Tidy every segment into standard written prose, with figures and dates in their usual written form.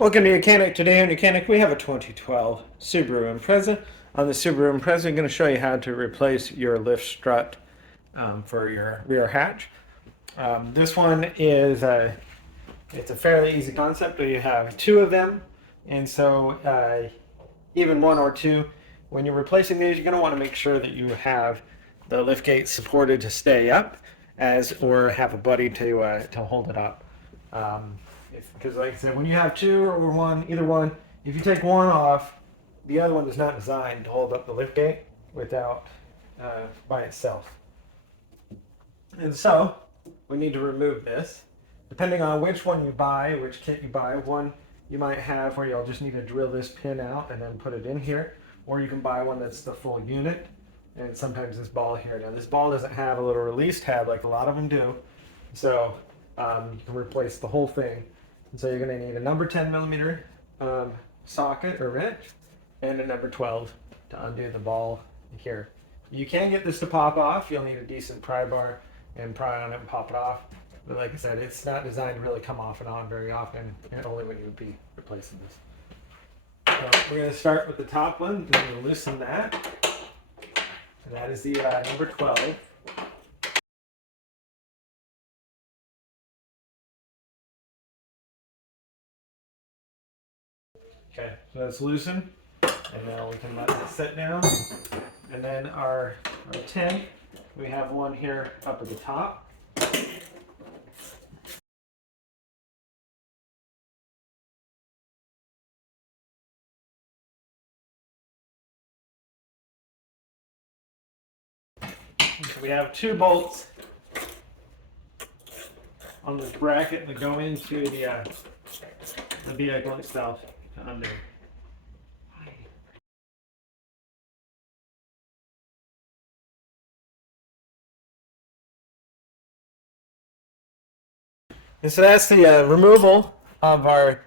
Welcome to YOUCANIC. Today on YOUCANIC we have a 2012 Subaru Impreza. On the Subaru Impreza I'm going to show you how to replace your lift strut for your rear hatch. This one is it's a fairly easy concept, but you have two of them, and so even one or two, when you're replacing these you're going to want to make sure that you have the lift gate supported to stay up or have a buddy to hold it up. Because like I said, when you have two or one, either one, if you take one off, the other one is not designed to hold up the lift gate without by itself. And so we need to remove this. Depending on which one you buy, which kit you buy, one you might have where you'll just need to drill this pin out and then put it in here, or you can buy one that's the full unit. And sometimes this ball here. Now this ball doesn't have a little release tab like a lot of them do, so you can replace the whole thing. And so you're going to need a number 10 millimeter socket or wrench and a number 12 to undo the ball here. You can get this to pop off. You'll need a decent pry bar and pry on it and pop it off. But like I said, it's not designed to really come off and on very often, and only when you would be replacing this. So we're going to start with the top one. I'm going to loosen that. And that is the number 12. Okay, so that's loosened, and now we can let it sit down. And then our 10, we have one here up at the top. So we have two bolts on this bracket that go into the vehicle itself to undo. And so that's the removal of our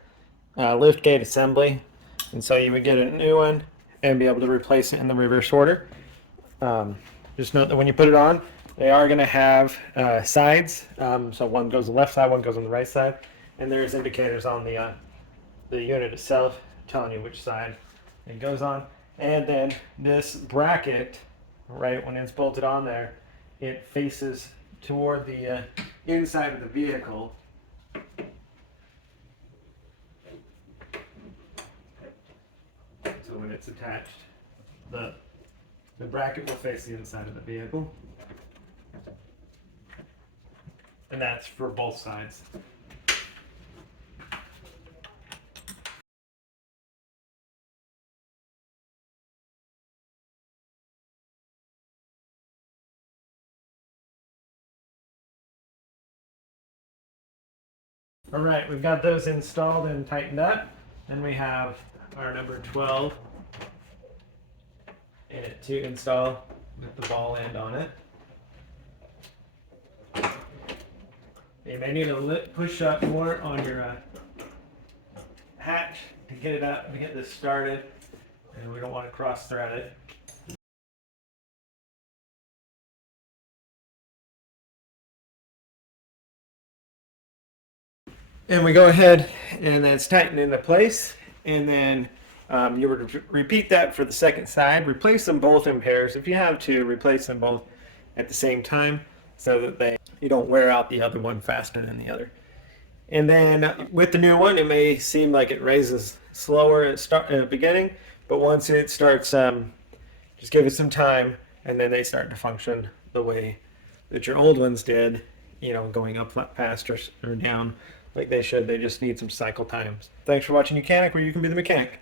lift gate assembly. And so you would get a new one and be able to replace it in the reverse order. Just note that when you put it on, they are going to have sides. So one goes on the left side, one goes on the right side. And there's indicators on the unit itself telling you which side it goes on. And then this bracket, right, when it's bolted on there, it faces toward the inside of the vehicle. So when it's attached, the bracket will face the inside of the vehicle. And that's for both sides. All right, we've got those installed and tightened up. Then we have our number 12 to install with the ball end on it. You may need to push up more on your hatch to get it up, to get this started, and we don't want to cross thread it. And we go ahead and that's tightened into place, and then you would repeat that for the second side. Replace them both in pairs. If you have to, replace them both at the same time so that you don't wear out the other one faster than the other. And then with the new one, it may seem like it raises slower at the beginning, but once it starts, just give it some time, and then they start to function the way that your old ones did, going up faster or down like they should. They just need some cycle times. Thanks for watching YOUCANIC, where you can be the mechanic.